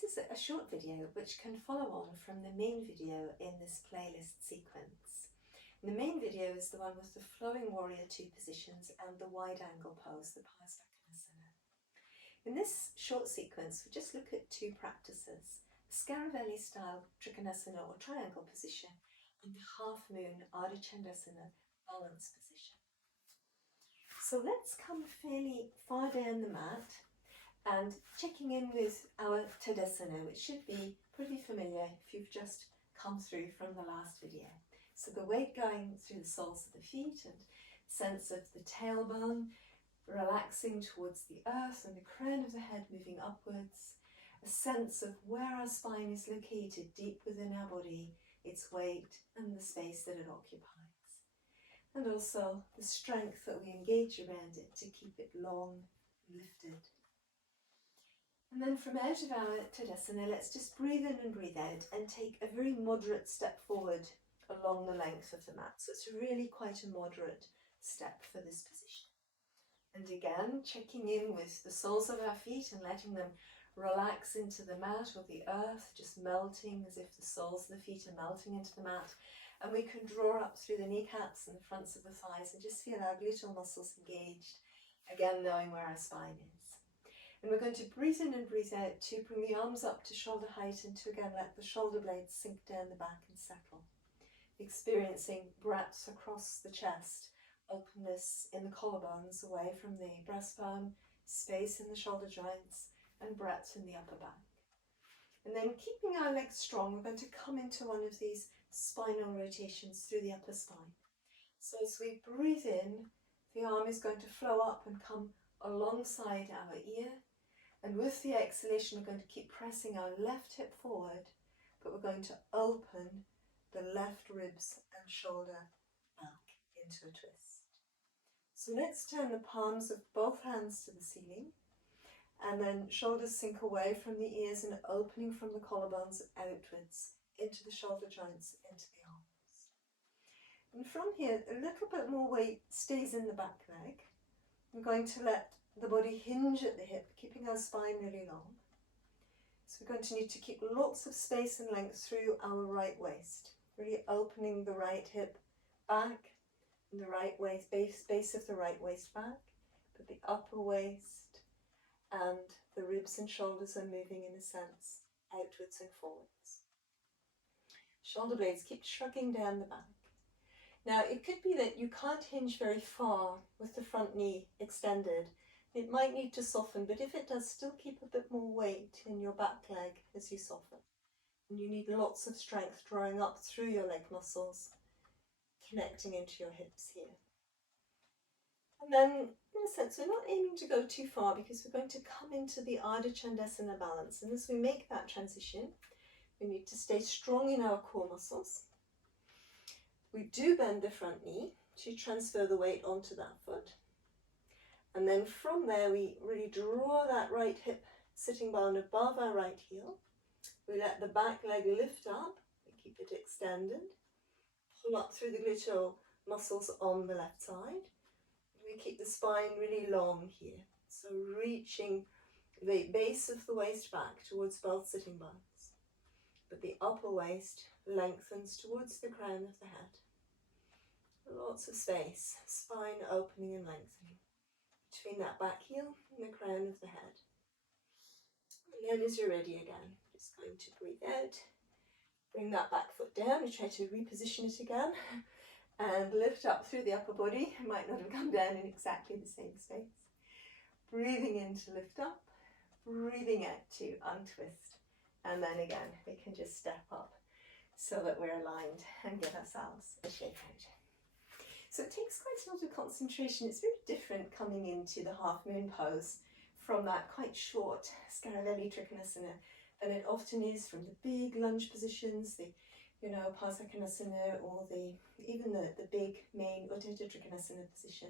This is a short video which can follow on from the main video in this playlist sequence. And the main video is the one with the flowing warrior two positions and the wide angle pose, the Pilates. In this short sequence, we just look at two practices, the Scaravelli style Trikonasana or triangle position and the half moon Ardha Chandrasana balance position. So let's come fairly far down the mat and checking in with our Tadasana, which should be pretty familiar if you've just come through from the last video. So the weight going through the soles of the feet and sense of the tailbone relaxing towards the earth and the crown of the head moving upwards. A sense of where our spine is located deep within our body, its weight and the space that it occupies. And also the strength that we engage around it to keep it long, lifted. And then from out of our Tadasana, let's just breathe in and breathe out and take a very moderate step forward along the length of the mat. So it's really quite a moderate step for this position. And again, checking in with the soles of our feet and letting them relax into the mat or the earth, just melting as if the soles of the feet are melting into the mat. And we can draw up through the kneecaps and the fronts of the thighs and just feel our gluteal muscles engaged, again knowing where our spine is. And we're going to breathe in and breathe out to bring the arms up to shoulder height and to again let the shoulder blades sink down the back and settle. Experiencing breadth across the chest, openness in the collarbones away from the breastbone, space in the shoulder joints and breadth in the upper back. And then keeping our legs strong, we're going to come into one of these spinal rotations through the upper spine. So as we breathe in, the arm is going to flow up and come alongside our ear. And with the exhalation, we're going to keep pressing our left hip forward, but we're going to open the left ribs and shoulder back into a twist. So let's turn the palms of both hands to the ceiling, and then shoulders sink away from the ears and opening from the collarbones outwards into the shoulder joints, into the arms. And from here, a little bit more weight stays in the back leg. We're going to let the body hinge at the hip, keeping our spine really long. So we're going to need to keep lots of space and length through our right waist, really opening the right hip back and the right waist, base of the right waist back, but the upper waist and the ribs and shoulders are moving in a sense outwards and forwards. Shoulder blades keep shrugging down the back. Now it could be that you can't hinge very far with the front knee extended. It might need to soften, but if it does, still keep a bit more weight in your back leg as you soften. And you need lots of strength drawing up through your leg muscles, connecting into your hips here. And then, in a sense, we're not aiming to go too far because we're going to come into the Ardha Chandrasana balance. And as we make that transition, we need to stay strong in our core muscles. We do bend the front knee to transfer the weight onto that foot. And then from there, we really draw that right hip sitting bone above our right heel. We let the back leg lift up, we keep it extended. Pull up through the gluteal muscles on the left side. We keep the spine really long here. So reaching the base of the waist back towards both sitting bones. But the upper waist lengthens towards the crown of the head. Lots of space, spine opening and lengthening between that back heel and the crown of the head. And then as you're ready again, just going to breathe out, bring that back foot down, you try to reposition it again, and lift up through the upper body. It might not have come down in exactly the same space. Breathing in to lift up, breathing out to untwist, and then again, we can just step up so that we're aligned and give ourselves a shake out. So it takes quite a lot of concentration. It's very different coming into the half moon pose from that quite short Scaravelli Trikonasana than it often is from the big lunge positions, the Pasakanasana, or even the big main Uddiyana Trikonasana position.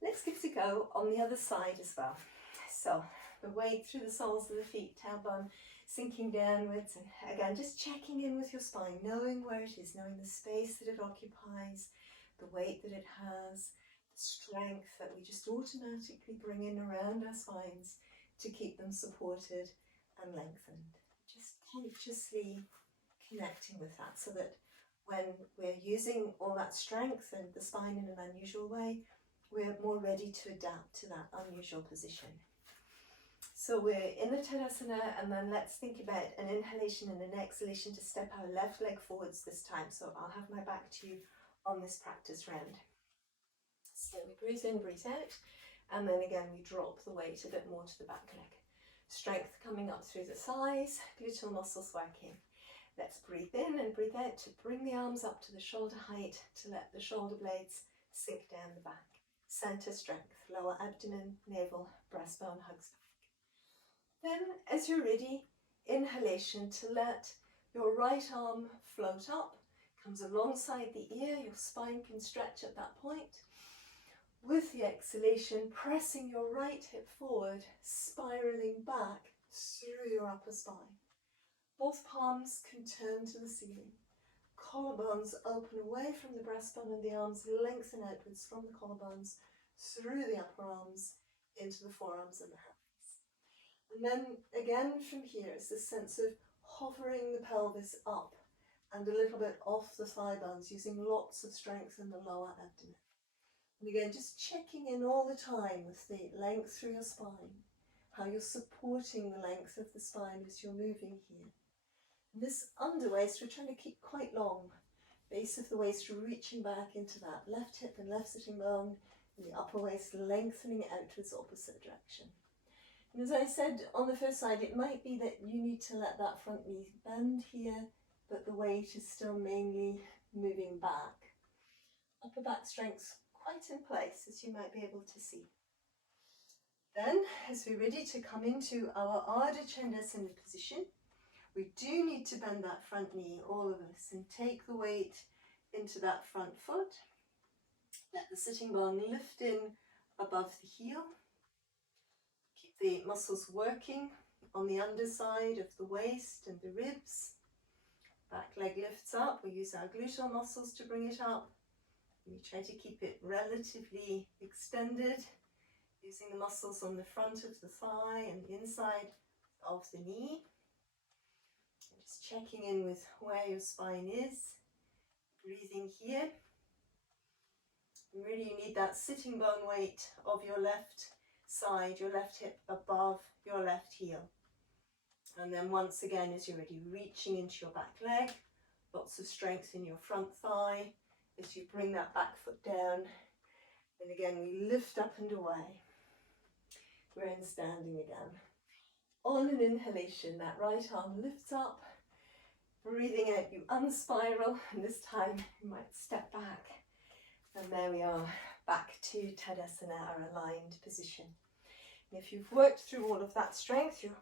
Let's give it a go on the other side as well. So the weight through the soles of the feet, tailbone sinking downwards, and again just checking in with your spine, knowing where it is, knowing the space that it occupies, the weight that it has, the strength that we just automatically bring in around our spines to keep them supported and lengthened. Just consciously connecting with that, so that when we're using all that strength and the spine in an unusual way, we're more ready to adapt to that unusual position. So we're in the Tadasana, and then let's think about an inhalation and an exhalation to step our left leg forwards this time. So I'll have my back to you on this practice round. So we breathe in, breathe out, and then again we drop the weight a bit more to the back leg. Strength coming up through the thighs, gluteal muscles working. Let's breathe in and breathe out to bring the arms up to the shoulder height, to let the shoulder blades sink down the back. Center strength, lower abdomen, navel, breastbone hugs back. Then, as you're ready, inhalation to let your right arm float up, comes alongside the ear, your spine can stretch at that point. With the exhalation, pressing your right hip forward, spiraling back through your upper spine. Both palms can turn to the ceiling. Collarbones open away from the breastbone, and the arms lengthen outwards from the collarbones through the upper arms into the forearms and the hands. And then again from here, it's this sense of hovering the pelvis up and a little bit off the thigh bones, using lots of strength in the lower abdomen. And again, just checking in all the time with the length through your spine, how you're supporting the length of the spine as you're moving here. And this under waist, we're trying to keep quite long. Base of the waist reaching back into that left hip and left sitting bone, and the upper waist lengthening outwards opposite direction. And as I said on the first side, it might be that you need to let that front knee bend here, but the weight is still mainly moving back. Upper back strength quite in place, as you might be able to see. Then, as we're ready to come into our Ardha Chandrasana position, we do need to bend that front knee, all of us, and take the weight into that front foot. Let the sitting bone lift in above the heel. Keep the muscles working on the underside of the waist and the ribs. Back leg lifts up. We use our gluteal muscles to bring it up. We try to keep it relatively extended, using the muscles on the front of the thigh and the inside of the knee. And just checking in with where your spine is. Breathing here. And really you need that sitting bone weight of your left side, your left hip above your left heel. And then once again, as you're ready, reaching into your back leg, lots of strength in your front thigh as you bring that back foot down. And again, we lift up and away. We're in standing again. On an inhalation, that right arm lifts up. Breathing out, you unspiral, and this time you might step back. And there we are, back to Tadasana, our aligned position. And if you've worked through all of that strength, you're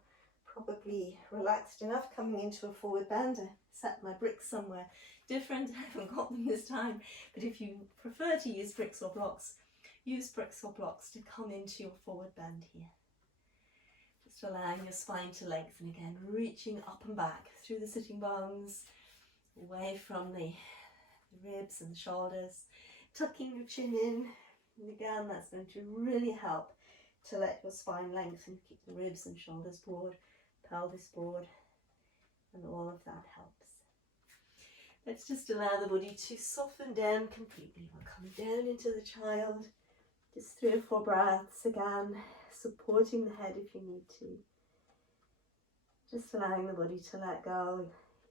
probably relaxed enough coming into a forward bend. I set my bricks somewhere different. I haven't got them this time. But if you prefer to use bricks or blocks, use bricks or blocks to come into your forward bend here. Just allowing your spine to lengthen again, reaching up and back through the sitting bones, away from the ribs and the shoulders, tucking your chin in. And again, that's going to really help to let your spine lengthen, keep the ribs and shoulders broad, pelvis broad, and all of that helps. Let's just allow the body to soften down completely. We're coming down into the child. Just 3 or 4 breaths again, supporting the head if you need to. Just allowing the body to let go,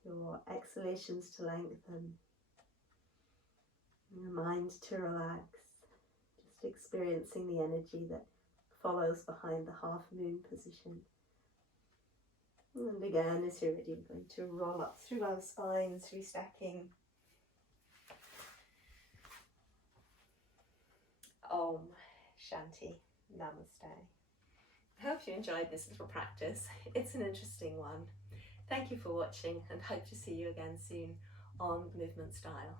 your exhalations to lengthen, your mind to relax. Just experiencing the energy that follows behind the half moon position. And again, as you're ready, we're going to roll up through our spines, restacking. Om Shanti Namaste. I hope you enjoyed this little practice. It's an interesting one. Thank you for watching, and hope to see you again soon on Movement Style.